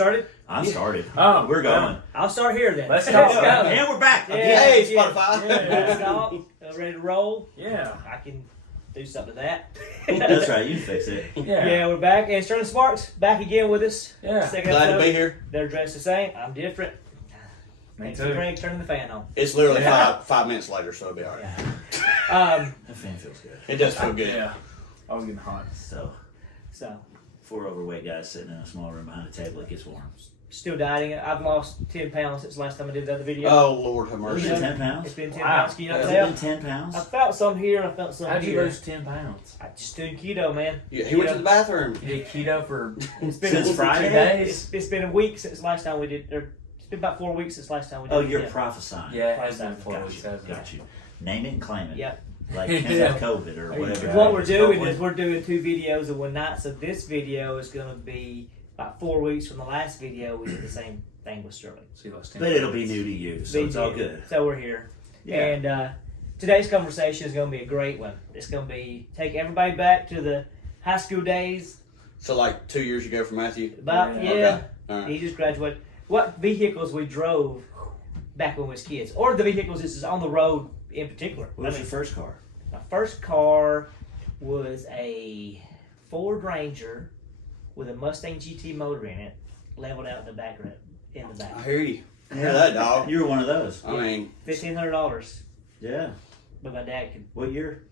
started? I started. Oh, we're going. I'll start here then. Let's go. And we're back. Yeah. again. Hey, Spotify. Yeah, stop. Ready to roll? Yeah. I can do something to that. That's right. You fix it. Yeah, we're back. And Sterling Sparks back again with us. Yeah. Second Glad to episode. be here. They're dressed the same. I'm different. Me Thanks too. for Craig turning the fan on. It's literally Yeah. five minutes later, so it'll be all right. That fan feels good. It does feel good. Yeah. I was getting hot. So, So, 4 overweight guys sitting in a small room behind a table. It gets warm. still dieting. I've lost 10 pounds since last time I did the other video. Oh, Lord have Was mercy. it 10 pounds? It's been 10 Wow. pounds. Can you not Has it tell? been 10 pounds? I felt some here and I felt some How'd you here. lose 10 pounds? I just doing keto, man. Yeah, he went to the bathroom. You did keto for It's been Since a, Friday? 2 days? It's been a week since last time we did. Or it's been about 4 weeks since last time we did. Oh, you're yeah. prophesying. Yeah, it has been 4 Got weeks. you. hasn't it? Got you. Name it and claim it. Yep. Like Yeah. COVID or There you whatever. go. What we're doing Hopefully. is we're doing 2 videos in one night. So this video is going to be about 4 weeks from the last video. We did the same thing with Sterling. So you lost 10 But it'll be new to you, so it's all good. So we're here. Yeah. And today's conversation is going to be a great one. It's going to be take everybody back to the high school days. So, like 2 years ago for Matthew. About, Yeah. yeah. Okay. All right. He just graduated. What vehicles we drove back when we was kids, or the vehicles this is on the road in particular. What was your first car? My first car was a Ford Ranger with a Mustang GT motor in it, leveled out in the back. I hear you. I hear that, dog. You were one of those. I mean, $1,500, Yeah. but my dad could. What year?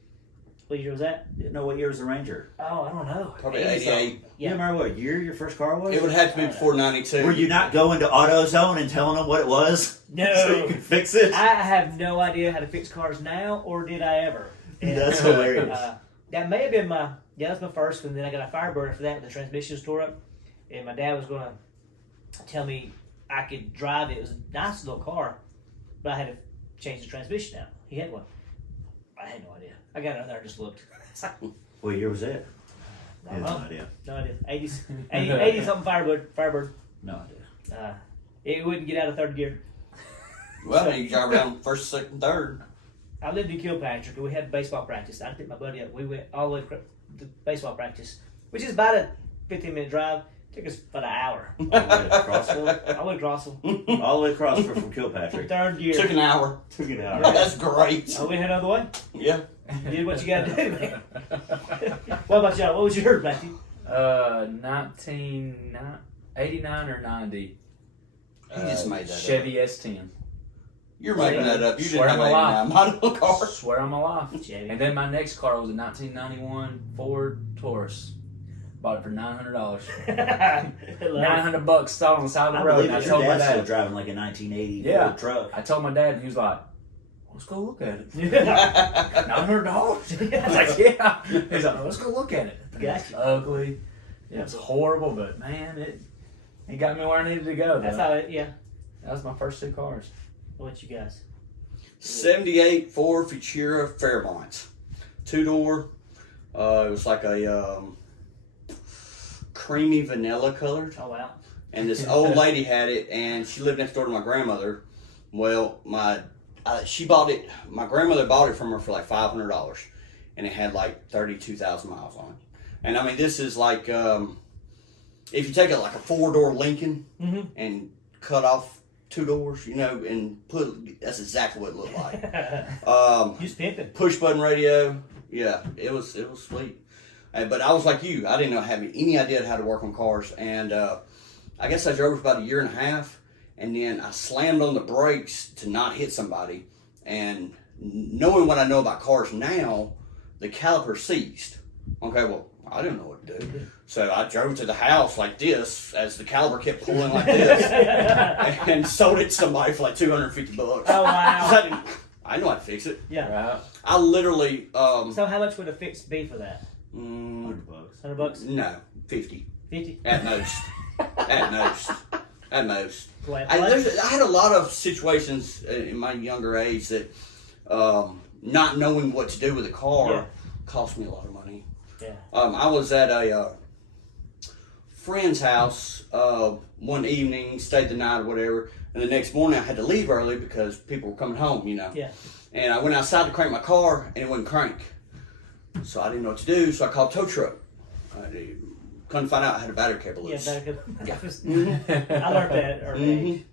What year was that? No, what year was the Ranger? Oh, I don't know. probably 80 something. 88. You remember what year your first car was? It would have to be before 92. Were you not going to AutoZone and telling them what it was? No. So you could fix it? I have no idea how to fix cars now, or did I ever? And, That's hilarious. that may have been that's my first one. Then I got a Firebird for that when the transmission was tore up. And my dad was going to tell me I could drive it. It was a nice little car, but I had to change the transmission out. He had one. I had no idea. I got it out there and just looked. What year was it? I I don't have no know. idea. No idea. 80 something Firebird. No idea. It wouldn't get out of third gear. Well, you drive around first, second, third. I lived in Kilpatrick and we had baseball practice. I picked my buddy up. We went all the way to baseball practice, which is about a 15-minute drive. Took us about an hour. All the way to Crossville? I went to Crossville. All the way across from Kilpatrick. Third gear. Took an hour. Took an hour. That's great. Oh, we head another way. Yeah. You did what you got to do, man. What about y'all? What was yours, Matthew? 89 or 90. You just made that Chevy up. S10. You're making that up. You didn't Swear have on my life. 89 model car. Swear on my life. Chevy. And then my next car was a 1991 Ford Taurus. Bought it for $900. $900 stolen on the side of I the road. believe And I it. Your told my dad's still dad. driving like a 1980 Yeah. Ford truck. I told my dad, and he was like, "Let's go look at it." $900. I was like, "Yeah." He's like, "Let's go look at it." Gotcha. It's ugly. Yeah, it's horrible, but man, it got me where I needed to go. That's though. how it, yeah. That was my first 2 cars. What you guys? 78 Ford Futura Fairmont. 2-door. It was like a creamy vanilla colored. Oh, wow. And this old lady had it, and she lived next door to my grandmother. Well, she bought it. My grandmother bought it from her for like $500, and it had like 32,000 miles on it. And I mean, this is like if you take it like a 4-door Lincoln and cut off 2 doors, and that's exactly what it looked like. Just pimping. Push button radio. Yeah, it was sweet. But I was like you. I didn't have any idea how to work on cars, and I guess I drove for about a year and a half, and then I slammed on the brakes to not hit somebody. And knowing what I know about cars now, the caliper seized. Okay, well, I didn't know what to do. So I drove to the house like this as the caliper kept pulling like this and sold it to somebody for like $250. Oh, wow. I know how to fix it. Yeah. Right? I literally, So how much would a fix be for that? $100. $100? No, 50 50? at most. At most. Glad I had a lot of situations in my younger age that not knowing what to do with a car cost me a lot of money. Yeah. I was at a friend's house one evening, stayed the night or whatever, and the next morning I had to leave early because people were coming home, Yeah. And I went outside to crank my car, and it wouldn't crank. So I didn't know what to do, so I called a tow truck. couldn't find out I had a battery cable Yeah, loose. I learned that at early age.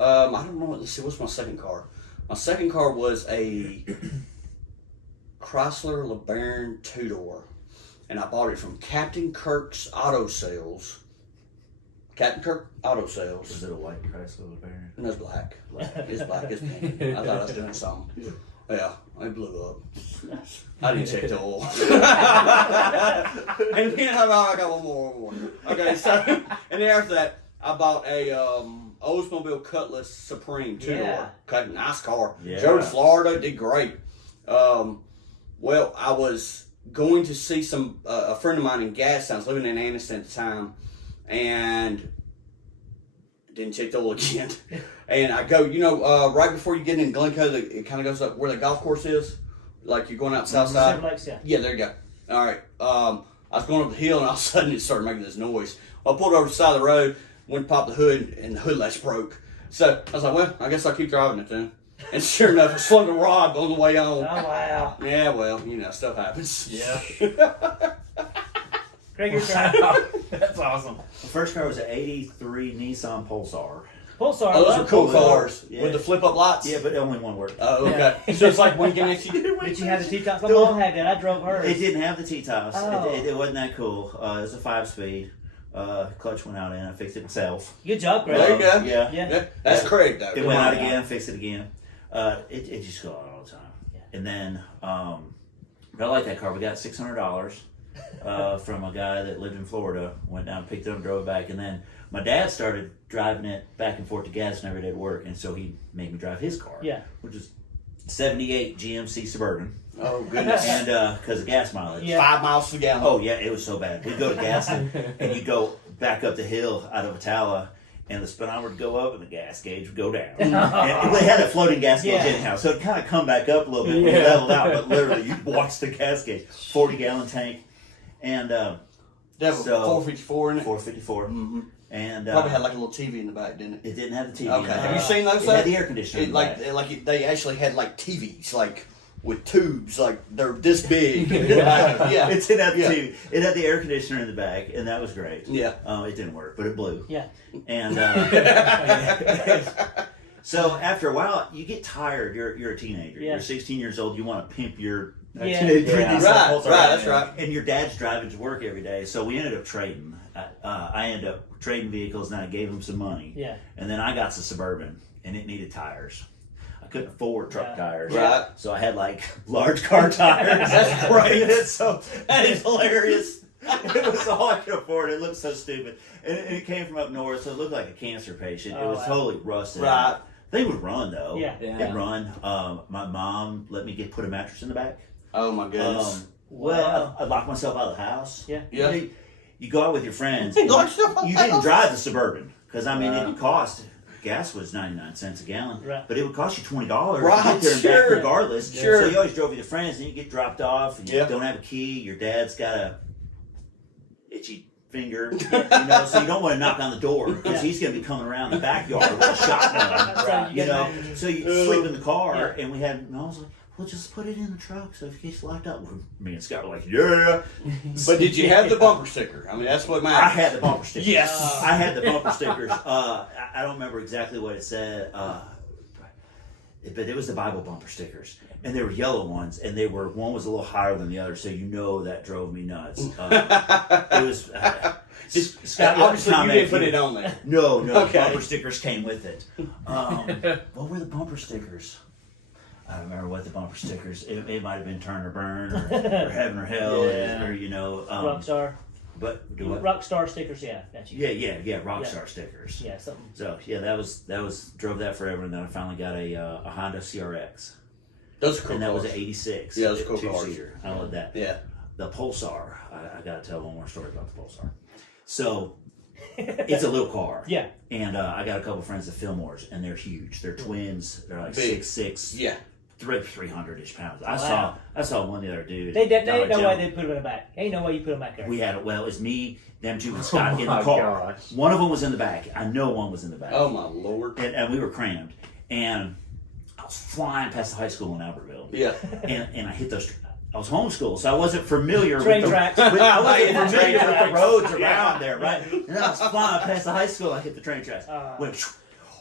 I don't know. Let's see. What's my second car? My second car was a Chrysler LeBaron 2-door, and I bought it from Captain Kirk's Auto Sales. Captain Kirk Auto Sales. Was it a white Chrysler LeBaron? No, it's black. It's black. It's pink. I thought I was doing something. Yeah, it blew up. I didn't check the oil. And then I got one more. Okay, so and then after that, I bought a Oldsmobile Cutlass Supreme 2-door. Yeah. Nice car. Yeah. Drove to Florida, did great. Well, I was going to see a friend of mine in Gastown. I was living in Anniston at the time, and didn't check the oil again. And I go, right before you get in Glencoe, it kind of goes up where the golf course is. Like you're going out south side. Silver Lakes, yeah. Yeah, there you go. All right. I was going up the hill, and all of a sudden it started making this noise. I pulled over to the side of the road, went to pop the hood, and the hood latch broke. So I was like, well, I guess I'll keep driving it then. And sure enough, it slung a rod on the way on. Oh, wow. Yeah, well, stuff happens. Yeah. Greg, your turn. That's awesome. The first car was an '83 Nissan Pulsar. Pulsar. Oh, those are cool Pulsar. cars Yeah. with the flip-up lights. Yeah, but only one worked. Oh, okay. So it's like winking at you. Did you have the T-tops? My mom had that. I drove hers. It didn't have the T-tops. Oh. It wasn't that cool. It was a 5-speed. Clutch went out and I fixed it myself. Good job, Greg. There you go. Yeah. Yeah. That's Craig, though. It went out again, fixed it again. It just go out all the time. Yeah. And then, but I like that car. We got $600 from a guy that lived in Florida. Went down, picked it up, drove it back, and then my dad started driving it back and forth to Gadsden every day to work, and so he made me drive his car. Yeah. Which is '78 GMC Suburban, Oh, goodness. and because of gas mileage. Yeah. 5 miles to the gallon. Oh yeah, it was so bad. We'd go to Gadsden, and you'd go back up the hill out of Attala, and the speedometer would go up and the gas gauge would go down. And they had a floating gas gauge Yeah. anyhow, so it'd kind of come back up a little bit when you Yeah. leveled out, but literally you'd watch the gas gauge, 40-gallon tank, and That was so- 454 in it. 454, Mm-hmm. and Probably had like a little TV in the back, didn't it? it didn't have the TV. Okay. in Have you it. seen those? It had the air conditioner. in the back. They actually had like TVs, like with tubes, like they're this big. Yeah. It didn't have the Yeah. TV. It had the air conditioner in the back, and that was great. Yeah. It didn't work, but it blew. Yeah. And so after a while, you get tired. You're a teenager. Yeah. You're 16 years old. You want to pimp your, Yeah. Yeah. Right, that's right. and your dad's driving to work every day. So we ended up trading. I ended up trading vehicles, and I gave him some money. Yeah. And then I got the Suburban, and it needed tires. I couldn't afford truck Yeah. tires. Right. So I had like large car tires. That's great. So that is hilarious. It was all I could afford. It looked so stupid. And it came from up north, so it looked like a cancer patient. It Oh, was wow. totally rusted. Right. They would run though. Yeah. Yeah. They'd run. My mom let me put a mattress in the back. Oh my goodness. Well, I locked myself out of the house. Yeah. Yeah. You go out with your friends. You locked yourself out of You the didn't house? drive the Suburban because I mean it cost. Gas was 99 cents a gallon, Right. but it would cost you $20 Right, to get there and sure. back regardless. Sure. So you always drove with your friends, and you get dropped off, and Yeah. you don't have a key. Your dad's got a itchy finger, so you don't want to knock on the door because Yeah. he's going to be coming around the backyard with a shotgun. Right. You know, so you sleep in the car, Yeah. and I was like, well, just put it in the truck so if it gets locked up. Me and Scott were like, yeah. But did you have the bumper sticker? I mean, that's what I matters. had the bumper stickers. Yes. I had the bumper stickers. I don't remember exactly what it said, but it was the Bible bumper stickers, and they were yellow ones, and one was a little higher than the other, so that drove me nuts. It was. Scott, Obviously, you didn't put it on there. No, Okay. bumper stickers came with it. What were the bumper stickers? I don't remember what the bumper stickers. It might have been Turn or Burn or Heaven or Hell, Yeah. or Rockstar. But do what? Rockstar stickers, yeah. Got you. Yeah, Rockstar stickers. Yeah, something. So yeah, that was drove that forever, and then I finally got a Honda CRX, Those are cool and that was cars. an '86. Yeah, those are cool cars. two-seater. I love that. Yeah. The Pulsar. I got to tell one more story about the Pulsar. So it's a little car. Yeah. And I got a couple friends at Fillmore's, and they're huge. They're twins. They're like Big. 6'6", Yeah. 300-ish pounds. Wow. I saw one the other dude. They ain't Dollar no way General. they put them in the back. Ain't no way you put them back there. We had it's me, them two, and Scott in the my car. gosh. One of them was in the back. I know one was in the back. Oh my lord. And we were crammed. And I was flying past the high school in Albertville. Yeah. And I hit those. I was homeschooled, so I wasn't familiar Train with tracks. I wasn't Train familiar with the tracks. roads around there, right? And I was flying past the high school. I hit the train tracks. Went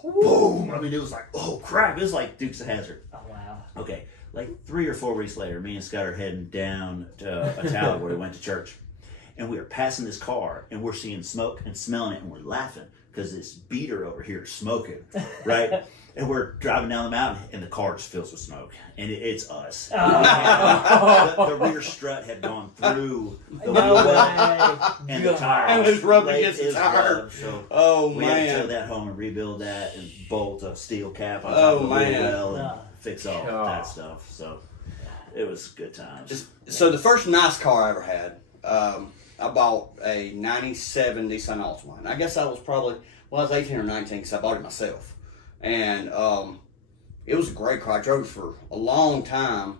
boom. I mean, it was like, oh crap! It was like Dukes of Hazzard. Oh wow. Okay, like 3 or 4 weeks later, me and Scott are heading down to Italia where we went to church, and we were passing this car, and we're seeing smoke and smelling it, and we're laughing because this beater over here is smoking, right? And we're driving down the mountain, and the car just fills with smoke, and it's us. The rear strut had gone through the No wheel way. and the tire. And it was rubbed Like, against the it was tire. rubbed, so Oh we had to tow man. that home and rebuild that and bolt a steel cap on Oh, top of the man. wheel and Oh. fix all Oh. that stuff. So it was good times. So the first nice car I ever had, I bought a '97 Nissan Altima, and I guess I was probably I was 18 or 19 because I bought it myself, and it was a great car. I drove it for a long time,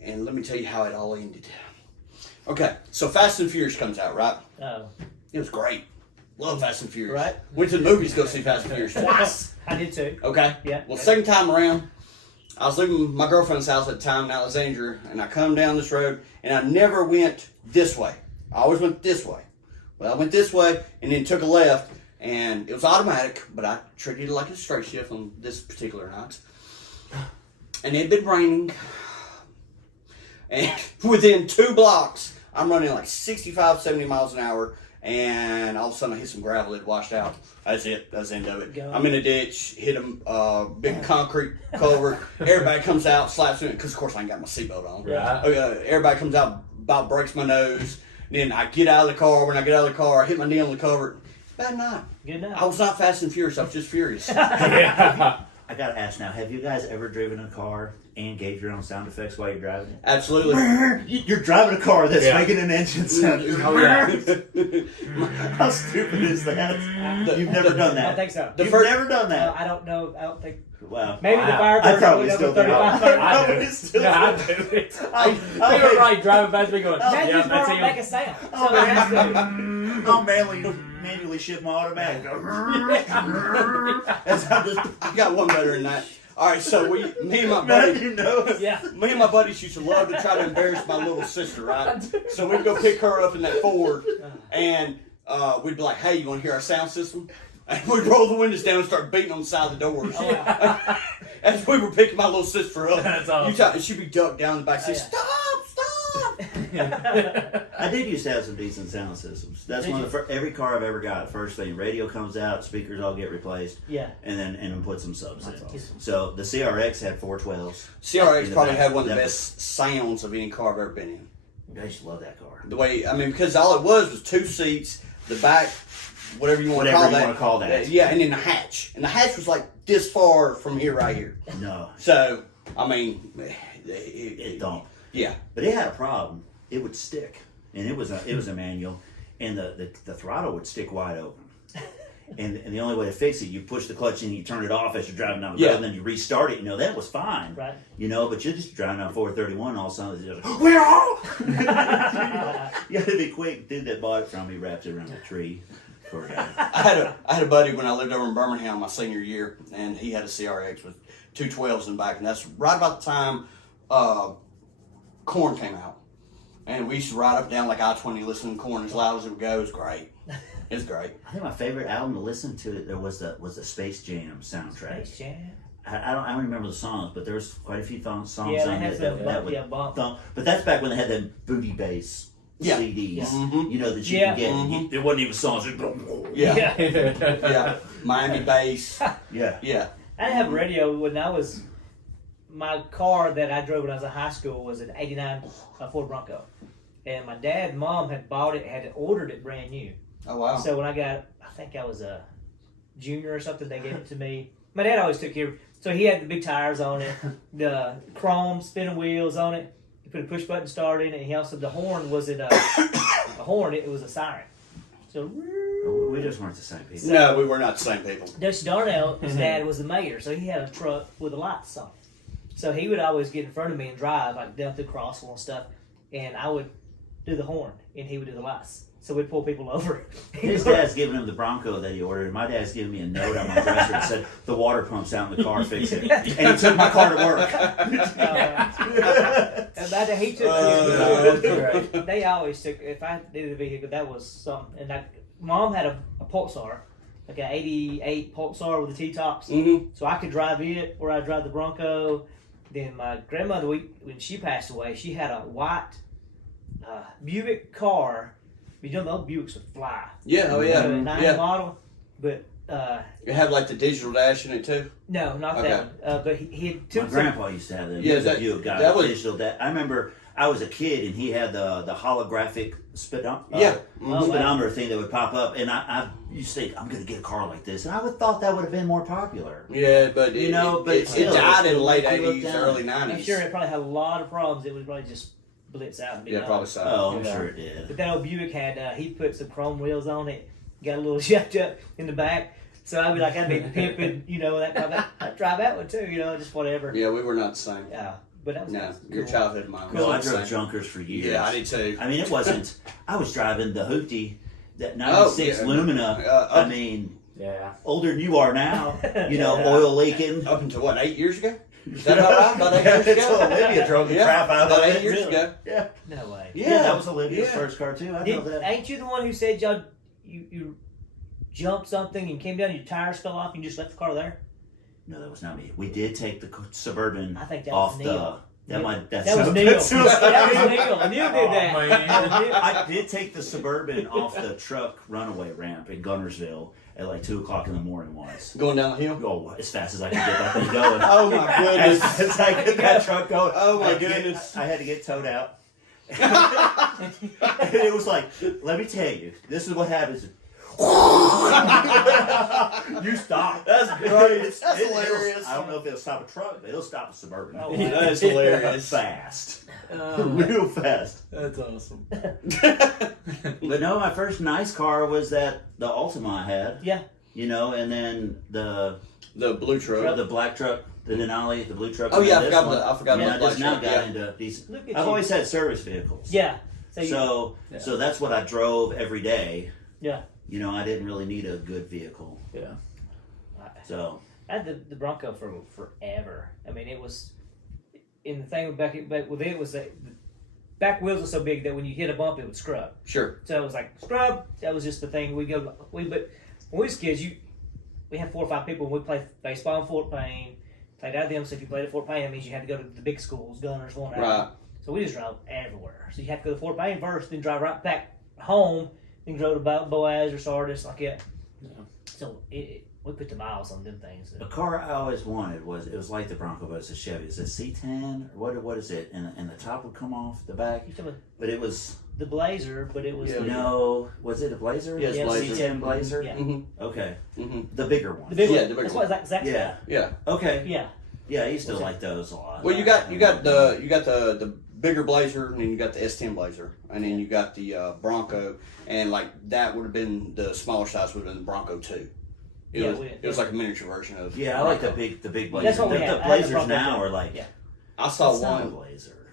and let me tell you how it all ended. Okay, so Fast and Furious comes out, right? Oh, It was great. Love Fast and Furious. Right. Went to the movies to go see Fast and Furious twice. I did too. Okay. Yeah. Well, second time around, I was living at my girlfriend's house at the time in Alexandria, and I come down this road, and I never went this way. I always went this way. Well, I went this way, and then took a left, and it was automatic, but I treated it like a straight shift on this particular night. And it had been raining, and within 2 blocks, I'm running like 65, 70 miles an hour, and all of a sudden I hit some gravel that washed out. That's it. That's the end of it. Go. I'm in a ditch, hit a big concrete culvert. Everybody comes out, slaps me, because of course I ain't got my seatbelt on. Right. Everybody comes out, about breaks my nose. Then I get out of the car. When I get out of the car, I hit my knee on the culvert. Bad night. Good enough. I was not fast and furious. I was just furious. Yeah. I gotta ask now, have you guys ever driven a car and gave your own sound effects while you're driving it? Absolutely. You're driving a car that's Yeah. making an engine sound. Oh, yeah. How stupid is that? You've never done I that. think so. The You've first- never done that. I don't know. I don't think. Wow. Maybe the Wow. Firebird. I probably went still over do. 35. I do I it. still Yeah, I do. do it. I'll They were right driving past me going, Matthews yeah, that's don't make a him. sound. So they have to. I'll manually shift my automatic. That's how this. I got one better than that. All right, so me and my buddy, Matthew knows. Yeah. me and my buddies used to love to try to embarrass my little sister, right? So we'd go pick her up in that Ford, and we'd be like, "Hey, you want to hear our sound system?" And we'd roll the windows down and start beating on the side of the doors. As we were picking my little sister up. That's awesome. She'd be ducked down in the back seat. Yeah. Stop! I did used to have some decent sound systems. That's Did one you? of the every car I've ever got. First thing, radio comes out, speakers all get replaced, Yeah. and then put some subs That's in. awesome. So the CRX had 412s. CRX In the probably back. had one of the That best sounds of any car I've ever been in. I used to love that car. The way, I mean, because all it was 2 seats, the back, whatever you want to Whatever call you that. wanna call that. Yeah, and then the hatch. And the hatch was like this far from here, right here. No, So, I mean, it don't. Yeah. But it had a problem. It would stick, and it was a manual, and the throttle would stick wide open. And the only way to fix it, you push the clutch in, you turn it off as you're driving down the road, Yeah. and then you restart it. That was fine, Right. But you're just driving down 431, all of a sudden it's just, we're all. You had to be quick. Dude that bought it from me wrapped it around a tree. Poor guy. I had a buddy when I lived over in Birmingham my senior year, and he had a CRX with 212s in the back, and that's right about the time Korn came out. And we used to ride up and down like I-20 listening to Korn as loud as it would go. It was great. It was great. I think my favorite album to listen to there was the Space Jam soundtrack. Space Jam. I don't remember the songs, but there was quite a few songs Yeah, they on had it some that would bump. thump. But that's back when they had them booty bass Yeah. CDs. Yeah. Mhm. That you Yeah. can get. Mhm. There wasn't even songs. Just, Yeah. Yeah. Miami bass. yeah. Yeah. I didn't have a radio when I was. My car that I drove when I was in high school was an '89 Ford Bronco, and my dad and mom had bought it, had ordered it brand new. Oh, wow. So when I think I was a junior or something, they gave it to me. My dad always took care of it. So he had the big tires on it, the chrome spinning wheels on it. He put a push button start in it. And he also, the horn wasn't a horn, it was a siren. So, We just weren't the same people. No, we were not the same people. Dutch Darnell, his dad was the mayor, so he had a truck with the lights on it. So he would always get in front of me and drive, like down through Crossville and stuff, and I would do the horn, and he would do the lights. So we'd pull people over. His dad's giving him the Bronco that he ordered. My dad's giving me a note on my dresser that said, the water pump's out in the car, fix it. And he took my car to work. And he took that's great. they always took, if I needed a vehicle, that was something. And like, Mom had a Pulsar, like an 88 Pulsar with the T-tops. Mm-hmm. So I could drive it, or I'd drive the Bronco. Then my grandmother, when she passed away, she had a white Buick car. You know, those Buicks would fly. Yeah, oh yeah. A 90 Yeah. model, but It had like the digital dash in it too. no, not Okay. that one. But he My took some, grandpa used to have them. Yeah, He was a that- Buick guy. that was- Digital. I remember I was a kid and he had the holographic Yeah. Oh, speedometer thing that would pop up, and I used to think I'm going to get a car like this, and I would thought that would have been more popular. Yeah, but You know, but it still, died it in the late make you look 80s, down. early I'm 90s. sure it probably had a lot of problems. It would probably just blitz out and be Yeah, gone. probably so. Oh, I'm Yeah. sure it did. But that old Buick had, he put some chrome wheels on it, got a little jacked up in the back. So I'd be like, I'd be pimping, you know, I'd drive that one too, you know, just whatever. Yeah, we were not the same. But that was No, cool. your childhood and mine. No, I was the drove same. junkers for years. Yeah, I did too. I mean, it wasn't. I was driving the Hoopty, that '96 yeah. Lumina. I mean, Yeah. older than you are now. You know, Yeah. oil leaking. Up until what, 8 years ago? Is that about right? About 8 years ago? Until Olivia drove the Yeah, crap out about of 8 it. years Really? ago. Yeah. No way. Yeah, that was Olivia's Yeah. first car too. I know Did, that. ain't you the one who said y'all, you jumped something and came down and your tires fell off and you just left the car there? No, that was not me. We did take the Suburban I think that off was the. Neil. That might. That's That was so- Neil. that's so- That was Neil. Neil did that. Oh, man. I did take the Suburban off the truck runaway ramp in Gunnersville at like 2:00 in the morning once. Going down the hill? Go as fast as I could get that thing going. Oh my As goodness. fast as I could get that truck going. Oh, my I had to get- goodness. I had to get towed out. And it was like, let me tell you, this is what happens. You stop. That's great. That's hilarious. I don't know if it'll stop a truck, but it'll stop a Suburban. Oh, That is hilarious. Fast. Oh, Real fast. that's awesome. But no, my first nice car was the Altima I had. Yeah. You know, and then the blue truck. black truck, the Denali, the blue truck. Oh, and yeah, I this forgot one. about- I forgot I mean, about I the just black now truck, got yeah. into these. Look at I've you. always had service vehicles. Yeah. So, you, So that's what I drove every day. Yeah. You know, I didn't really need a good vehicle. Yeah. So I had the Bronco for forever. I mean, it was. And the thing back with it was that the back wheels were so big that when you hit a bump, it would scrub. Sure. So it was like scrub. That was just the thing. But when we was kids, we had 4 or 5 people. And we played baseball in Fort Payne. Played out of them. So if you played at Fort Payne, that means you had to go to the big schools, Gunners, one out. Right. So we just drove everywhere. So you had to go to Fort Payne first, then drive right back home, then go to Boaz or Sardis, like that. Yeah. So we put the miles on them things. a car I always wanted was like the Bronco, but it's a Chevy. It's a C10 or what is it? And the top would come off the back, You talking about but it was the Blazer, but it was Yeah. no. Was it a Blazer? Yes, Yeah, Blazer. C10 Blazer. Yeah. Mm-hmm. Okay, Mm-hmm. the bigger one. the big Yeah, one. the big That's one. what Zach Yeah. Yeah. Okay. Yeah. Yeah, I used to Was it- like those a lot. Well, you got the bigger Blazer, and then you got the S10 Blazer, and then you got the Bronco, and like that would have been the smaller size would have been the Bronco 2. Yeah, It was like a miniature version of. Yeah, I like the Bronco. big Blazer. That's what we the had. I had the Blazers Bronco now too. are like Yeah. I saw it's not a one. Blazer.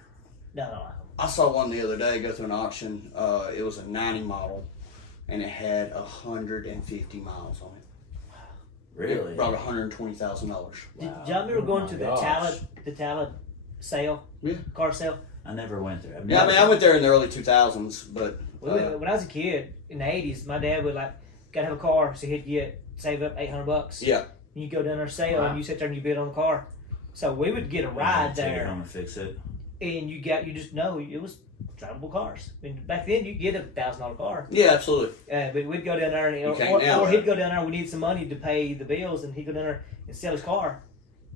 No. I saw one the other day go through an auction. It was a 90 model, and it had 150 miles on it. Really? It brought $120,000. Did Wow. y'all remember going Oh to my the gosh. Talent sale? Yeah. Car sale? I never went there. Yeah, I mean, I went there in the early 2000s, but When I was a kid in the 80s, my dad would gotta have a car, so he'd save up $800. yeah, You go down there sale Wow. and you sit there and you bid on the car. So we would get a ride Take it there, home and fix it. and you just know it was drivable cars. I mean, back then you get $1,000 car, yeah, absolutely. but we'd go down there and You can't now, or right? he'd go down there. We need some money to pay the bills, and he'd go down there and sell his car,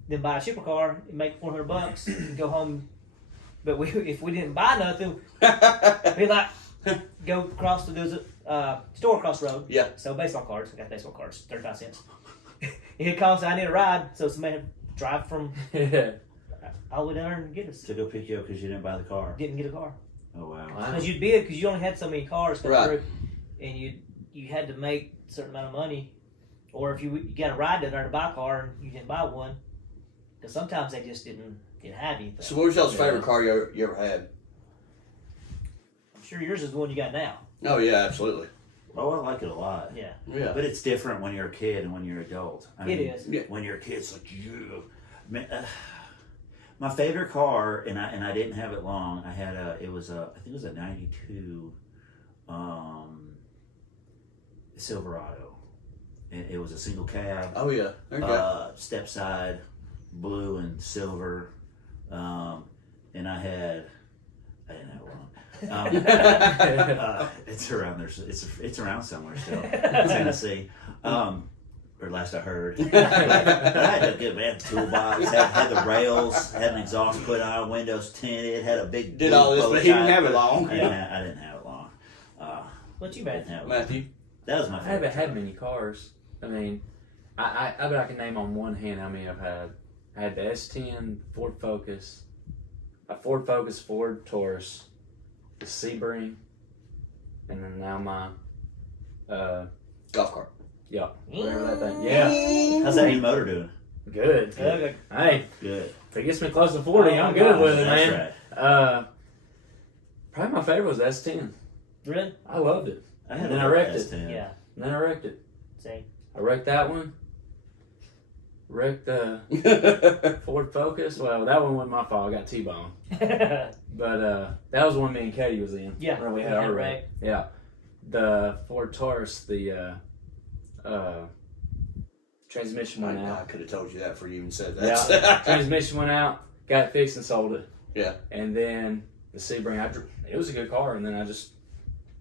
then buy a cheaper car and make $400 and go home. But if we didn't buy nothing, we'd go across there's a store across the road. Yeah. So baseball cards. We got baseball cards, 35 cents. And he'd call and say, I need a ride. So somebody would drive from Yeah. all the way down there and get us. To go pick you up because you didn't buy the car. Didn't get a car. Oh wow. Wow. Because you'd bid, because you only had so many cars come Right. through. And you had to make a certain amount of money. Or if you got a ride down there to buy a car and you didn't buy one. Because sometimes they just didn't have anything. So, what was y'all's favorite car you ever had? I'm sure yours is the one you got now. Oh yeah, absolutely. Oh, I like it a lot. Yeah. Yeah. But it's different when you're a kid and when you're an adult. I mean, is. Yeah. When you're a kid, it's like, my favorite car, and I didn't have it long. I had I think it was a '92 Silverado. And it was a single cab. Oh yeah. There you go. Step side, blue and silver, and I didn't have it long. It's around there. It's around somewhere still, Tennessee. Or last I heard, I had a good man toolbox. Had the rails, had an exhaust put on, windows tinted, had a big. Did blue all this, bow but he didn't tie. have it long. I didn't have it long. What you Didn't made? have it long. Matthew. That was my I favorite. haven't had truck. many cars. I mean, I bet I can name on one hand how many I've had. I had the S10 Ford Focus, a Ford Focus Ford Taurus, the Sebring, and then now my, Golf cart. whatever that thing. Yeah, How's that new motor doing? good. Okay. Hey, Good. if it gets me close to 40, Oh, I'm my good gosh, with it, That's man. right. Probably my favorite was the S10. Really? I loved it. I had Then a I wrecked it. S10. Yeah. And then I wrecked it. Same. I wrecked that one. Wrecked the Ford Focus. Well, that one wasn't my fault. I got T-boned. But that was one me and Katie was in. Yeah, Where we had we our had wreck. Yeah. The Ford Taurus, the transmission went I out. could have told you that before you even said Yeah. that. Transmission went out. Got it fixed and sold it. Yeah. And then the Sebring, it was a good car, and then I just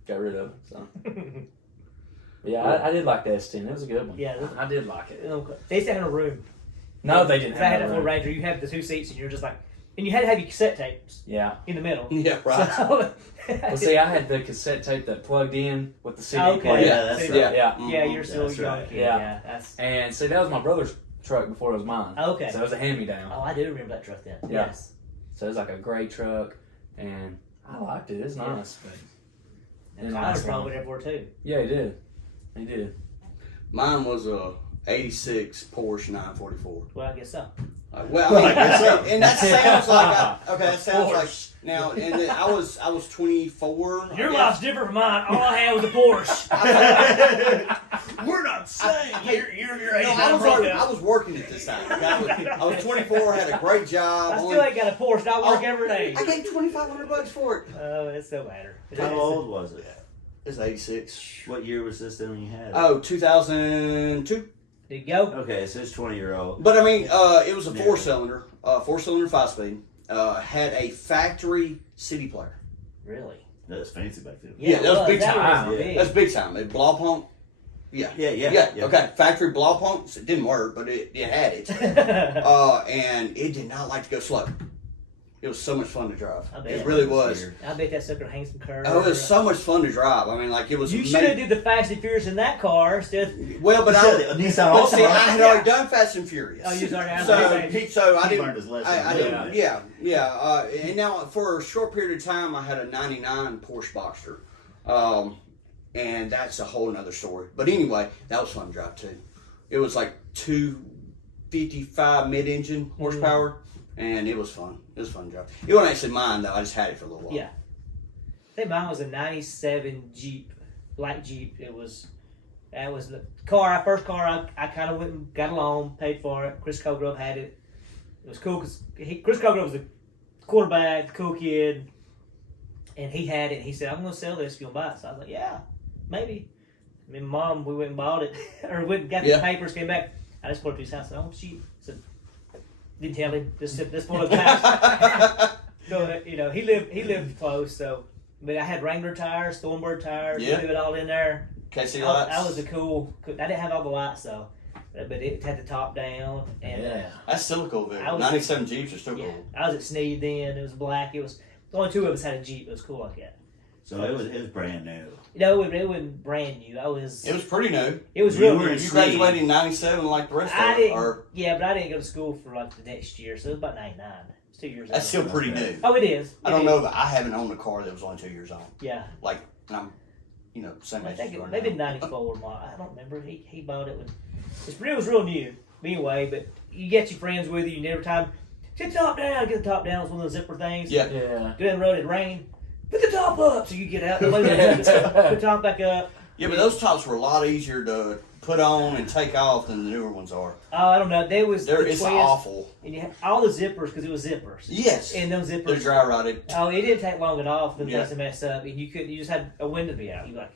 got rid of it. So yeah, I did like the S10. It was a good one. Yeah. I did like it. They used to have a room. No, they didn't If I had have a that Ford room. Ranger, you have the two seats, and you're just like, and you had to have your cassette tapes Yeah. in the middle. Yeah, right. So, Well, see, I had the cassette tape that plugged in with the CD Okay. player. Yeah, that's See, right. Yeah. Yeah. yeah, you're still That's young right. kid. Yeah. Yeah, that's And see, that was my brother's truck before it was mine. okay. So it was a hand-me-down. Oh, I do remember that truck then. Yeah. Yes. So it was like a gray truck, and I liked it. It's nice. But And Yeah, Tyler that's probably right. everywhere too. yeah, he did. He did. Mine was a '86 Porsche 944. Well, I guess so. Well, I mean, I guess so. and that sounds like okay. That sounds like Porsche. now. And then I was 24. I Your guess. life's different from mine. All I had was a Porsche. We're not saying you're your No, age. I was working at this time. Okay? I was 24. Had a great job. I still ain't got a Porsche. I work Oh, every day. I gave $2,500 for it. Oh, it still matter. How old was it? It's 86. What year was this then when you had it? Oh, 2002. Did you go? Okay, so it's 20-year-old. But I mean, it was a four-cylinder 5-speed. Had a factory CD player. Really? That was fancy back then. Yeah, that was it big time. was Yeah. big. That's big time. It blow pump. Yeah. Yeah. Okay. Factory blow pumps. It didn't work, but it had it. And it did not like to go slow. It was so much fun to drive. I bet. It really was. I bet that sucker hangs some curves. Oh, it was so much fun to drive. I mean, like it was. You should have did the Fast and Furious in that car instead. Well, but a I. Nissan But see, I Altima. had already done Fast and Furious. Oh, you already had So I He didn't. learned his lesson. I a little didn't. bit. Yeah. And now for a short period of time, I had a '99 Porsche Boxster, and that's a whole nother story. But anyway, that was fun to drive too. It was like 255 mid-engine horsepower, and it was fun. It was fun to drive. It wasn't actually mine though. I just had it for a little while. Yeah. I think mine was a '97 Jeep, black Jeep. That was the car. First car I kind of went and got a loan, paid for it. Chris Colgrove had it. It was cool because Chris Colgrove was the quarterback, the cool kid, and he had it. And he said, "I'm going to sell this if you'll buy it." So I was like, "Yeah, maybe." Me and Mom, we went and bought it, or went and got the Yeah. papers, came back. I just pulled up to his house. I said, "Oh, cheap." Said, didn't tell him. Just pulled up to the house. So, he lived close. So, but I had Wrangler tires, Thornbird tires. Yeah. Leave it all in there. KC I lights. was a cool. I didn't have all the lights though, but it had the top down. And Yeah. That's still a cool vehicle. I was- 97 Jeeps are still yeah, cool. I was at Sneed then. It was black. It was the only two of us had a Jeep. It was cool like that. So it was brand new. It wasn't brand new. It was pretty new. It was You real were new. in You graduated in '97 like the rest I of didn't. them. Or Yeah, but I didn't go to school for like the next year, so it was about '99. It's 2 years. that's old. still pretty new. Oh, it is. I don't know that I haven't owned a car that was only 2 years old. Yeah, Like, and I'm, same I age as think you are maybe now. '94. I don't remember. He bought it when it was real new. Anyway, but you get your friends with you. You never time get the top down. Get the top down. It's one of those zipper things. Yeah. Yeah. Go down the road. It rained. put the top up, so you get out. Put the top back up. Yeah, but those tops were a lot easier to put on and take off than the newer ones are. Oh, I don't know. They was the It's twist, awful. and you had all the zippers because it was zippers. Yes. And those They're zippers. dry rotted. Oh, it didn't take long at all for the Yeah. place to mess up, and you couldn't. You just had a window to be out. You like,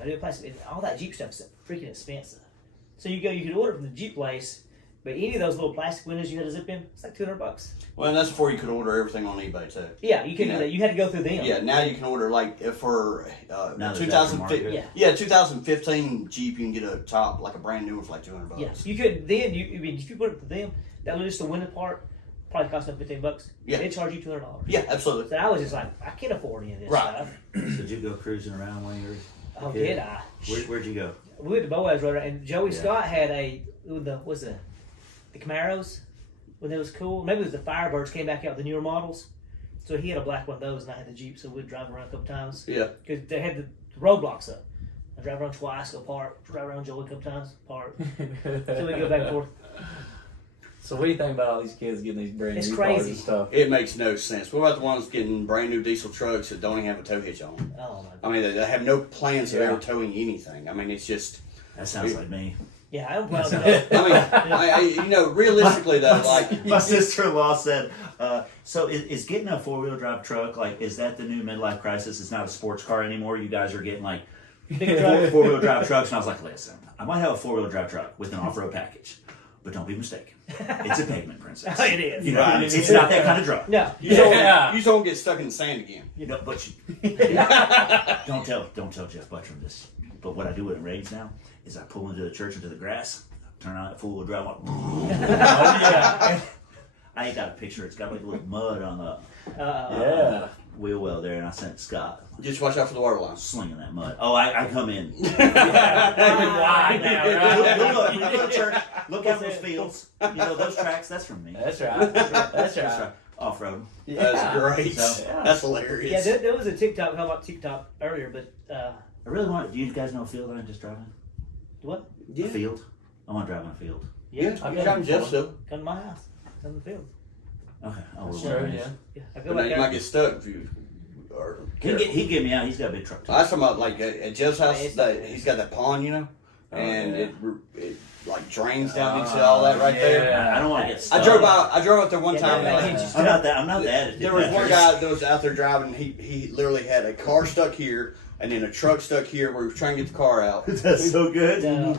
I do a place. And all that Jeep stuff's freaking expensive. So you could order from the Jeep place, but any of those little plastic windows you had to zip in, it's like $200. Well, and that's before you could order everything on eBay too. Yeah, you couldn't Yeah. do that. You had to go through them. Yeah, now you can order like if for Now there's 2015. aftermarket. Yeah. 2015 Jeep, you can get a top like a brand new one for like $200. Yeah, you couldn't. Then I mean, if you put it to them, that was just the window part. Probably cost them $15. Yeah. They charge you $200. Yeah, absolutely. So I was just like, I can't afford any of this Right. stuff. So did you go cruising around when you were? Oh, kid? did I? Where'd you go? We went to Boaz Road, and Joey Yeah. Scott had the Camaros when it was cool. Maybe it was the Firebirds came back out with the newer models. So he had a black one of those, and I had the Jeep. So we'd drive around a couple times Yeah. because they had the roadblocks up. I drive around twice, go park. Drive around Joey a couple times, park. So we go back and forth. So what do you think about all these kids getting these brand It's new cars crazy. and stuff? It makes no sense. What about the ones getting brand new diesel trucks that don't even have a tow hitch on them? Oh my god. I mean, they have no plans of Yeah. ever towing anything. I mean, it's just. That sounds like me. Yeah, I don't plan on that. I mean, realistically though, like My sister-in-law said, so is getting a four-wheel drive truck, like, is that the new midlife crisis? It's not a sports car anymore. You guys are getting like four-wheel drive trucks. And I was like, listen, I might have a four-wheel drive truck with an off-road package, but don't be mistaken. It's a pavement princess. Oh, it is. You know, Right. it's not that kind of truck. No. you don't, Yeah. you don't get stuck in the sand again. You know, but don't tell Jeff Buttram this. But what I do when it rains now is I pull into the church into the grass, turn on that four-wheel drive. Yeah. I ain't got a picture. It's got like a little mud on the Yeah. wheel well there, and I sent Scott Just watch out for the water lines. slinging that mud. Oh, I come in. Wide now, right? Look, go to church. Look out those fields. You know those tracks. That's from me. That's right. That's right. Off road. That's great. So- Yeah. That's hilarious. Yeah, there was a TikTok. How about TikTok earlier? But I really want. Do you guys know a field I'm just driving? what? A field. I want to drive on a field. Yeah, I I'm got driving it Jeff before. still. Come to my house. It's on the field. Okay. Oh, we're Sure, going. yeah. Yeah, I go But now back you there. might get stuck if you are. He get me out. He's got a big truck. Too. I was talking about like at Jeff's house. It's- That he's got that pond, you know, Oh, and yeah. it like drains down into all that right there. yeah. I don't want to get stuck. I drove out there one Yeah, time. that and, hits like, you. I'm not that. there was one guy that was out there driving. He literally had a car stuck here, and then a truck stuck here where he was trying to get the car out. That's so good. Uh,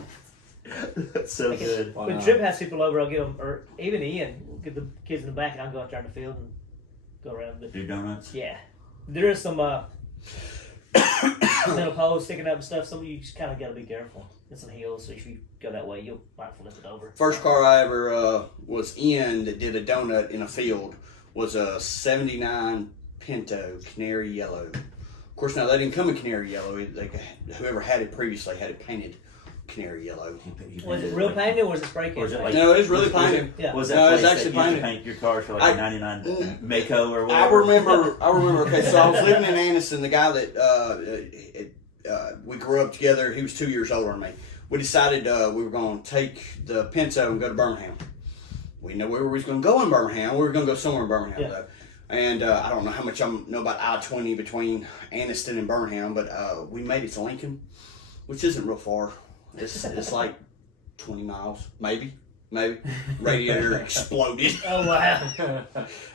That's so good. Wow. When Trip has people over, I'll get them, or even Ian, get the kids in the back, and I'll go out there in the field and go around. But Do donuts. yeah, there is some metal poles sticking up and stuff. So you just kind of got to be careful. There's some hills, so if you go that way, you'll might flip it over. First car I ever was in that did a donut in a field was a '79 Pinto Canary Yellow. Of course, now they didn't come in Canary Yellow. Whoever had it previously had it painted Canary Yellow. Was it real painted or was it spray Or is it can? like- No, it was really Was it- painted. Yeah. Was that No, place it's that actually used to painted. paint your car for like I- a 99 Mako or I whatever? remember. Okay, so I was living in Anniston. The guy that we grew up together, he was 2 years older than me. We decided we were going to take the Pinto and go to Birmingham. We know where we was going to go in Birmingham. We were going to go somewhere in Birmingham, Yeah. though. And I don't know how much I know about I-20 between Anniston and Birmingham, but we made it to Lincoln, which isn't real far. It's like 20 miles, maybe. Radiator exploded. Oh wow!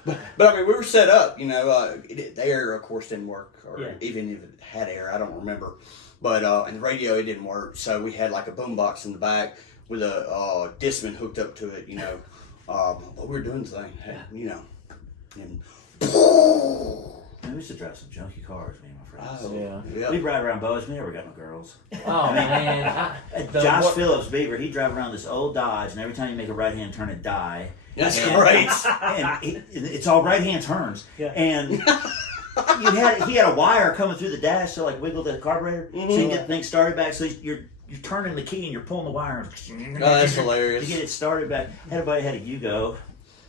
But I mean, we were set up, you know. The air, of course, didn't work, or Yeah. even if it had air, I don't remember. But and the radio, it didn't work. So we had like a boombox in the back with a Discman hooked up to it, you know. But we were doing the thing, you know. And Man, we used to drive some junky cars, me and my friends. Yeah. We ride around Boas. We never got no girls. Oh man. Josh Phillips Beaver, he drive around this old Dodge, and every time you make a right hand turn, it die. that's And- great. And it's all right hand turns. Yeah. And he had a wire coming through the dash to like wiggle the carburetor so you can get the thing started back. So you're turning the key and you're pulling the wire. Oh, that's hilarious. To get it started back. Everybody had a Yugo.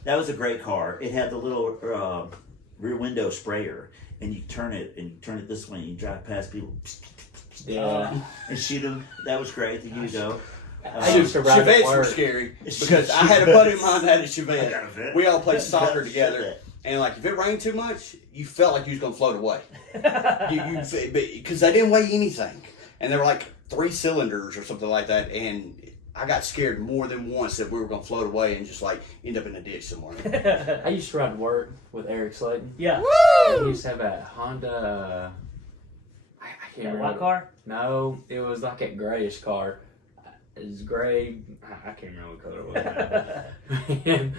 That was a great car. It had the little rear window sprayer, and you turn it this way, and you drive past people Yeah. and shoot them. That was great. The Yugo. I used to ride at Chevettes were work. scary because I had a buddy of mine that had a Chevette. Chevette. We all played soccer together, and like if it rained too much, you felt like you was gonna float away. Because they didn't weigh anything, and they were like 3 cylinders or something like that, and I got scared more than once that we were gonna float away and just like end up in a ditch somewhere. I used to ride to work with Eric Slayton. Yeah. And he used to have a Honda. I can't That remember. white car? No, it was like a grayish car. It was gray. I can't remember what color it was. And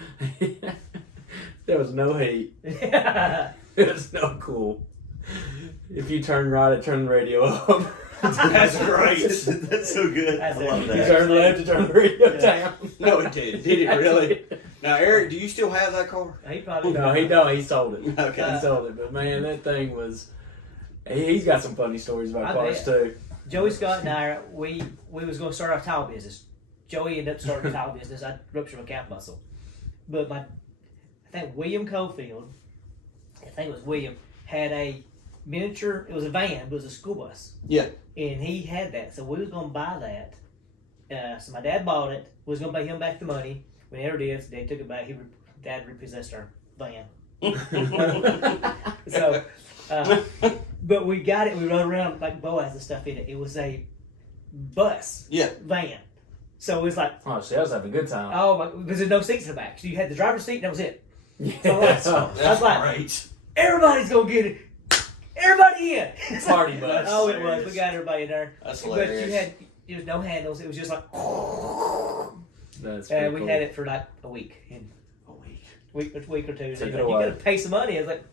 there was no heat. It was no cool. If you turn right, it turned the radio up. That's great. That's so good. That's I love it. You that. turn left, it turned the radio down. No, it did. Did it really? Now, Eric, do you still have that car? He probably No, he don't. He sold it. Okay. He sold it. But man, that thing was. He's got some funny stories about I cars bet. too. Joey Scott and I, we was going to start our tile business. Joey ended up starting a tile business. I ruptured my calf muscle. But I think William Cofield, I think it was William, had a miniature, it was a van, but it was a school bus. Yeah. And he had that. So we was going to buy that. So my dad bought it. We was going to pay him back the money. We never did. So Dad took it back. Dad repossessed our van. So, but we got it. We rode around like Boaz and stuff in it. It was a bus Yeah. van. So it was like, Oh, see, I was having a good time. oh, because there's no seats in the back. So you had the driver's seat and that was it. Yeah. So I That's was like, Great. everybody's going to get it. Everybody in. Party bus. Oh, it was. We got everybody in there. That's But hilarious. there was no handles. It was just like, That's and pretty we cool. had it for like a week. A week. Week or two. Took it You away. got to pay some money. I was like,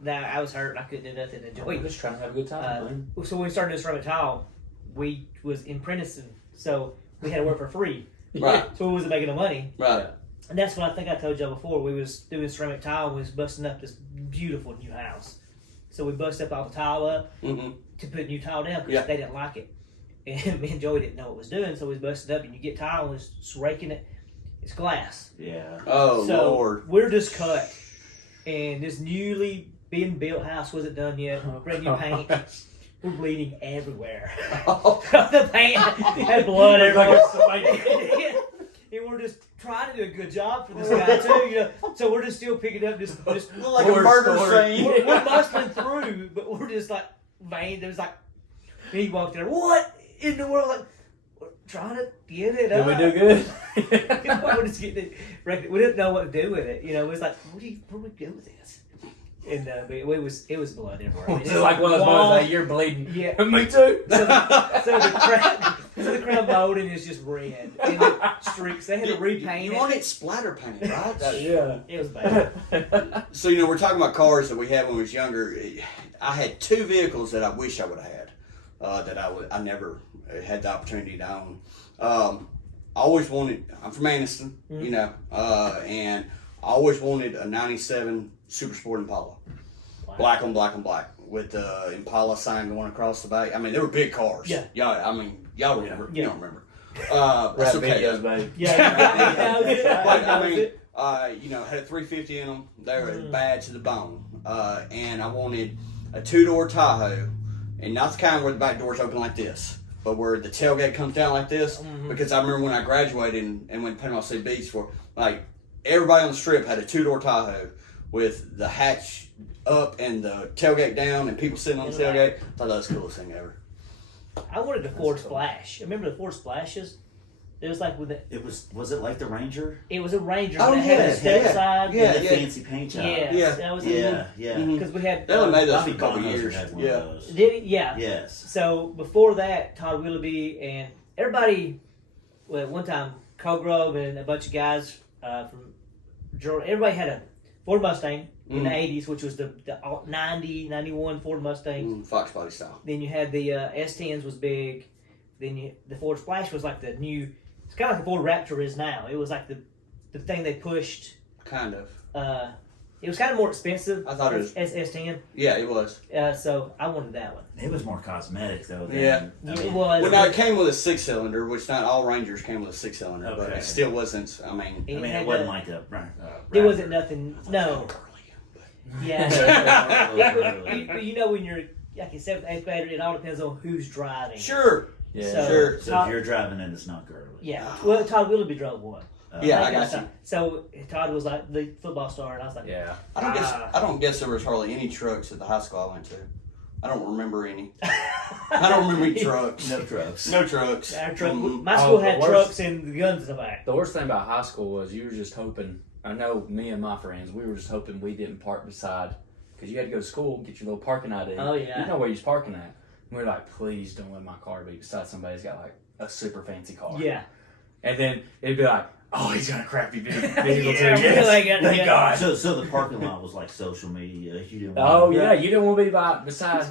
nah, I was hurt. I couldn't do nothing. And We Joey, just trying to have a good time, man. so when we started this ceramic tile, we was in Prentiston, so we had to work for free. Right. So we wasn't making no money. Right. And that's what I think I told y'all before. We was doing ceramic tile and we was busting up this beautiful new house. So we busted up all the tile up Mm-hmm. to put new tile down because Yeah. they didn't like it. And me and Joey didn't know what it was doing, so we was busting up and you get tile and it's raking it. It's glass. Yeah. Oh, So Lord. we're just cut. And this newly being built house wasn't done yet. Brand new paint. We're bleeding everywhere. The paint had blood everywhere. And we're just trying to do a good job for this guy too, you know. So we're just still picking up just Look like a Horror murder story. scene. we're muscling through, but we're just like vain. There's like he walked there. What in the world? Like we're trying to get it Did up. we do good? You know, we're just getting it. We didn't know what to do with it. You know, it was like, where do we do with this? And but it was blood everywhere. I mean, It's like one of those wall- moments, hey, you're bleeding. Yeah. Me too. So the crown molding is just red and the streaks. They had to repaint You it. want it splatter painted, right? Yeah. It was bad. So, we're talking about cars that we had when we was younger. I had 2 vehicles that I wish I would have had that I never had the opportunity to own. I always wanted, I'm from Anniston, and I always wanted a 97 Super Sport Impala. Wow. Black on black on black with the Impala sign going across the back. I mean, they were big cars. Yeah. Y'all remember. Yeah. You don't remember. That's Rap okay. videos, babe. Yeah. But, I mean, had a 350 in them. They were bad to the bone. And I wanted a 2-door Tahoe, and not the kind where the back doors open like this, but where the tailgate comes down like this. Mhm. Because I remember when I graduated and went to Panama City Beach for, like, everybody on the strip had a 2-door Tahoe with the hatch up and the tailgate down and people sitting on the tailgate. I thought that was the coolest thing ever. I wanted the Ford Splash. Remember the Ford Splashes? It was like It was it like the Ranger? it was a Ranger. Oh, but it had yeah, the step yeah. side. Yeah. The fancy paint job. Yeah. That was Yeah. Yeah. Mhm. because we had. They only made those for Bobby a couple Bonhauser years. had one Yeah. of those. Did it? Yeah. Yes. So before that, Todd Willoughby and everybody, well, at one time, Colgrove and a bunch of guys from Georgia, everybody had a Ford Mustang in the 80s, which was the 90, 91 Ford Mustang. Fox body style. Then you had the S10s was big. Then the Ford Splash was like the new, it's kind of like the Ford Raptor is now. It was like the thing they pushed. Kind of. It was kind of more expensive. I thought it was- as S10. Yeah, it was. So I wanted that one. It was more cosmetic though. Than, Yeah. I It mean, was. Well, now it came with a 6-cylinder, which not all Rangers came with a 6-cylinder, but Okay. it still wasn't. I mean, It I mean, had it wasn't the- like a. It wasn't nothing. No. Yeah. But you know when you're like in 7th, 8th grade, it all depends on who's driving. Sure. Yeah. So- Sure. So if you're driving and it's not girly. Yeah. Well, Todd Willoughby drove one. Yeah, I got you. So Todd was like the football star, and I was like, Yeah. I don't guess there was hardly any trucks at the high school I went to. I don't remember any. I don't remember any trucks. No trucks. No trucks. Our truck, Mm-mm. my school the had worst- trucks and the guns in the back. The worst thing about high school was you were just hoping. I know me and my friends, we were just hoping we didn't park beside, because you had to go to school and get your little parking ID. Oh, yeah. You know where you're parking at. And we were like, please don't let my car be beside somebody who's got like a super fancy car. Yeah. And then it'd be like, oh, he's got a crappy vehicle Yeah, too. really, Yes. like, Thank yeah. God. So the parking lot was like social media. You didn't Oh want yeah, you didn't want to be beside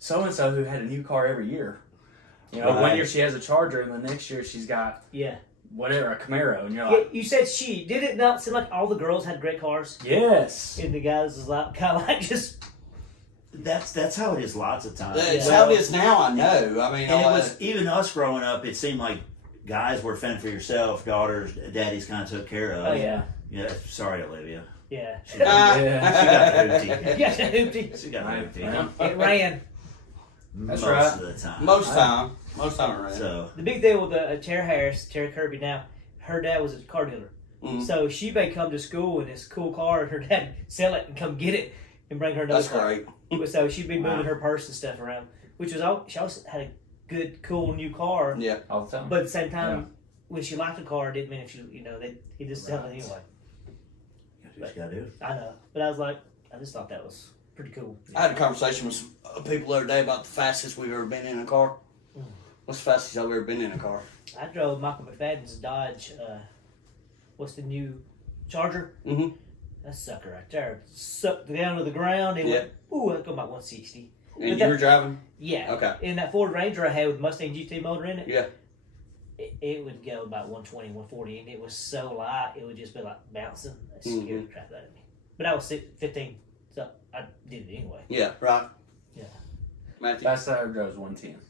so and so who had a new car every year. You know, one Right. year she has a Charger, and the next year she's got Yeah. whatever, a Camaro, and you're Yeah, like, you said she. Did it not seem like all the girls had great cars? yes. And the guys was like, kind of like just. That's how it is lots of times. It's Yeah. how it is now. I know. I mean, And it was even us growing up. It seemed like guys were fending for yourself. Daughters, daddies kind of took care of. Oh, yeah. Yeah. Sorry, Olivia. Yeah. She got, Yeah. she got hoopty. Yeah, hoopty. She got Right. hoopty. It ran. That's most right. of the time. most time around. So The big deal with Tara Harris, Tara Kirby now, her dad was a car dealer. Mhm. So she may come to school in this cool car and her dad sell it and come get it and bring her another That's car. great. So she'd be moving Wow. her purse and stuff around, which was all, she also had a good, cool new car. Yeah. All the time. But at the same time, when she liked the car, it didn't mean if she, he just sell it Right. anyway. that's what you gotta do. I know. But I was like, I just thought that was pretty cool. I had a conversation with some people the other day about the fastest we've ever been in a car. What's the fastest I've ever been in a car? I drove Michael McFadden's Dodge, what's the new Charger? Mhm. That sucker right there. Sucked down to the ground. It went, ooh, I go about 160. And you that- were driving? Yeah. Okay. In that Ford Ranger I had with Mustang GT motor in it, Yeah. it would go about 120, 140, and it was so light, it would just be like bouncing. That scared Mhm. the crap out of me. But I was 15, so I did it anyway. Yeah. Right. Yeah. Matthew? Fastest I ever drove was 110.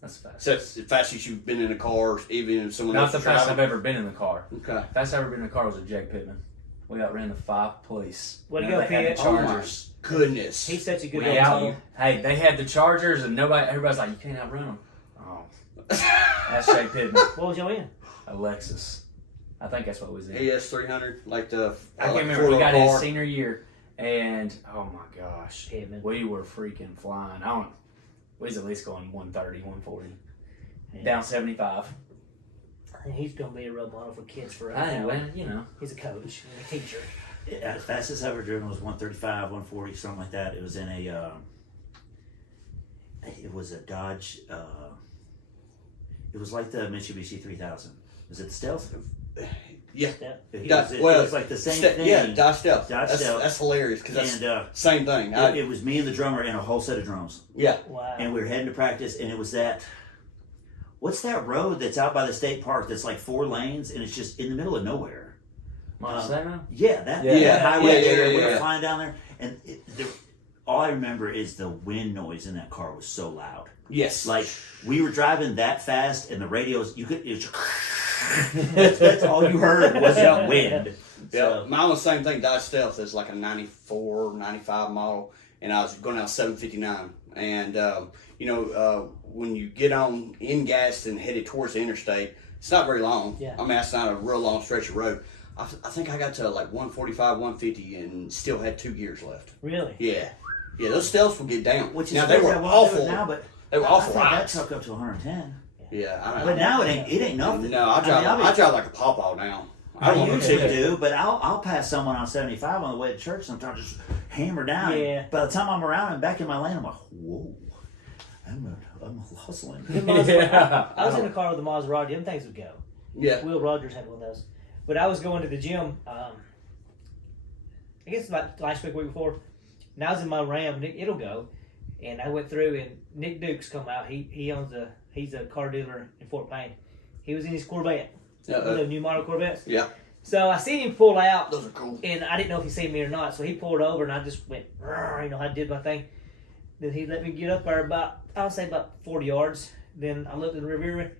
That's fast. So that's the fastest you've been in a car, even if someone Not else the is fastest I've driving? ever been in the car. Okay. Fastest I've ever been in the car was a Jake Pittman. We outran the 5 police. Way to You know, go, they had Pitt. the Oh my Chargers. goodness. He's such a good We old hey, they had the Chargers, and everybody's like, you can't outrun them. Oh, that's Jake Pittman. What was y'all in? A Lexus. I think that's what was in. AS 300, like the. I can't like remember. We four-door got car. his senior year, and oh my gosh, Pittman. we were freaking flying. We was at least going 130, 140, Yeah. down 75. I think he's going to be a role model for kids for us. I now. well, you know. He's a coach and a teacher. Yeah, the fastest I ever driven was 135, 140, something like that. It was in a. It was a Dodge. It was like the Mitsubishi 3000. Was it the Stealth? Yeah. It Dodge- was, well, it was like the same thing. Yeah, Dodge Stealth. Dodge that's, Stealth. That's hilarious because that's And same thing. it was me and the drummer and a whole set of drums. Yeah. Wow. And we were heading to practice, and it was that. What's that road that's out by the state park that's like 4 lanes and it's just in the middle of nowhere? Montana? Yeah, that, Yeah. that highway Yeah, there. yeah, We were yeah. flying down there, and all I remember is the wind noise in that car was so loud. Yes. Like we were driving that fast, and the radios that's all you heard was the wind. Yeah, So, mine was the same thing. Dodge Stealth is like a 94, 95 model, and I was going out 759. And, when you get on in gas and headed towards the interstate, it's not very long. Yeah. I mean, it's not a real long stretch of road. I think I got to like 145, 150 and still had 2 gears left. Really? Yeah. Yeah, those Stealths will get down. which is now, they crazy. were I won't do it awful. now, but They were I awful think that rides. took up to 110. Yeah, I But know. now it ain't nothing. No, I drive, mean, I drive like a pawpaw now. I don't used want to do, but I'll pass someone on 75 on the way to church sometimes, just hammer down. Yeah. By the time I'm around and back in my lane, I'm like, whoa, I'm hustling. The Maserati- Yeah. I was in a car with a Maserati. Them things would go. Yeah. Will Rogers had one of those. But I was going to the gym, I guess about last week before, and I was in my Ram, it'll go. And I went through, and Nick Dukes come out. He's a car dealer in Fort Payne. He was in his Corvette, the new model Corvettes. Yeah. So I seen him pull out, Those are cool. and I didn't know if he seen me or not. So he pulled over, and I just went, I did my thing. Then he let me get up there I'll say about 40 yards. Then I looked in the rear mirror,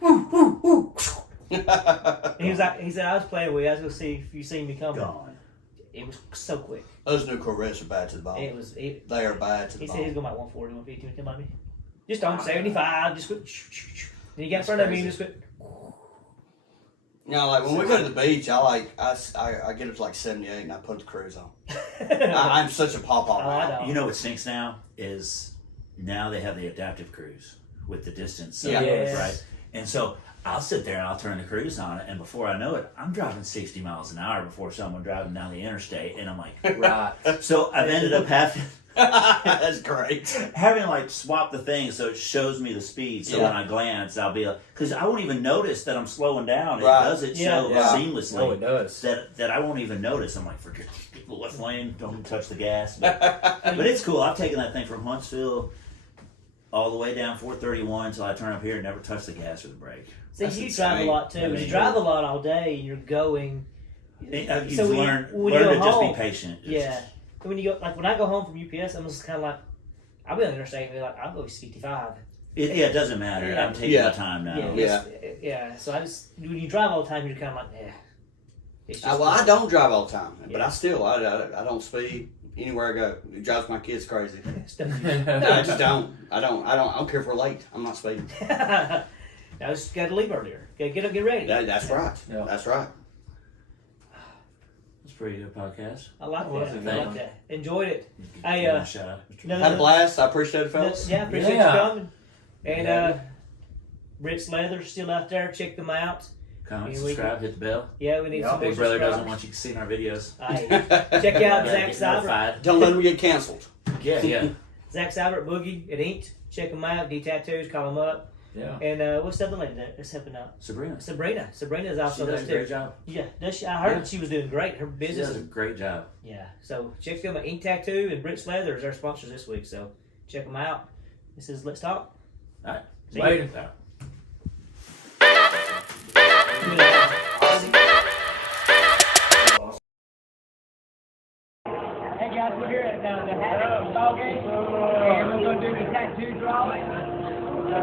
woo, woo, woo. And he said, I was playing with you. I was going to see if you seen me coming. Gone. It was so quick. Those new Corvettes are bad to the bone. They are bad to the He bone. said he's going about 140, 150, come on me. Just on 75, just went, then you got in front of me and just went, like when we go to the beach, I get up to like 78 and I put the cruise on. I'm such a pawpaw Oh, I now. know. You know what stinks now is now they have the adaptive cruise with the distance. Yeah. Yes. Right. And so I'll sit there and I'll turn the cruise on, and before I know it, I'm driving 60 miles an hour before someone driving down the interstate, and I'm like, Right. so I've ended up having That's great. like swap the thing so it shows me the speed. So Yeah. when I glance, I'll be like, because I won't even notice that I'm slowing down. It Right. does it Yeah. so Yeah. seamlessly Oh, it does. that I won't even notice. I'm like, forget the left lane, don't even touch the gas. But it's cool. I've taken that thing from Huntsville all the way down 431 until I turn up here and never touch the gas or the brake. See, That's you drive a insane. lot too. I But mean, you drive a lot all day, and you're going. You've So when you- learned when you to go just be home- patient. Yeah. When you go, like when I go home from UPS, I'm just kind of like, I'll be on the interstate and be like, I'll go 65. It doesn't matter. Yeah. I'm taking Yeah. my time now. Yeah. Yeah. So I just when you drive all the time, you're kind of like, yeah. It's just, Well, I don't drive all the time, but Yeah. I still I don't speed anywhere I go. It drives my kids crazy. don't. I just don't. I don't care if we're late. I'm not speeding. I just got to leave earlier. Got to get up, get ready. That's right. Yeah. That's right. It's a pretty good podcast. I like Well, that. that's I a like good that. Enjoyed it. Hey, Give him a shout out. no, Had a blast. I appreciate it, fellas. Yeah, appreciate Yeah. you coming. And Yeah. Britt's Leather's still out there. Check them out. Comment, Yeah, we subscribe, hit the bell. Yeah, we need some more Big brother doesn't subscribers. want you to see in our videos. Aye. Check out Zach Get Seibert. notified. Don't let them get canceled. Yeah. Zach Seibert, Boogie at Inked. Check them out. D Tattoos, call them up. Yeah. And what's the other lady that's helping out? Sabrina. Sabrina. Sabrina's She also does there a great too. job. Yeah, does she? I heard Yeah. that she was doing great. Her She business does a is great job. yeah. So check them out. Ink Tattoo and Britt's Leather is our sponsors this week. So check them out. This is Let's Talk. All right. See you. Later. Hey guys, we're here at the Hattie ball game, and we're going to do the tattoo drawing. What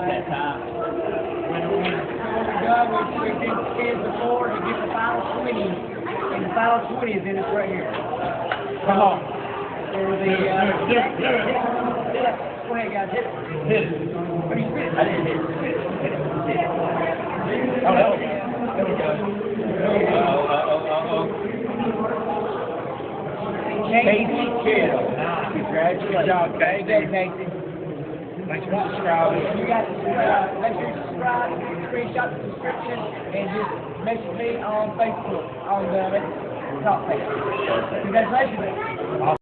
we done, we did the kids before to get the final 20, and the final 20 is in this right here. Come on. For the, go ahead guys, hit it. Hit it. What do you spit? I didn't hit it. Hit it. Hit it. Oh, no. There we go. Casey Kittle. Congratulations. Good job, Casey. Make sure you subscribe. You got to make sure you subscribe, screenshot the description, and just message me on Facebook on the top page. Congratulations.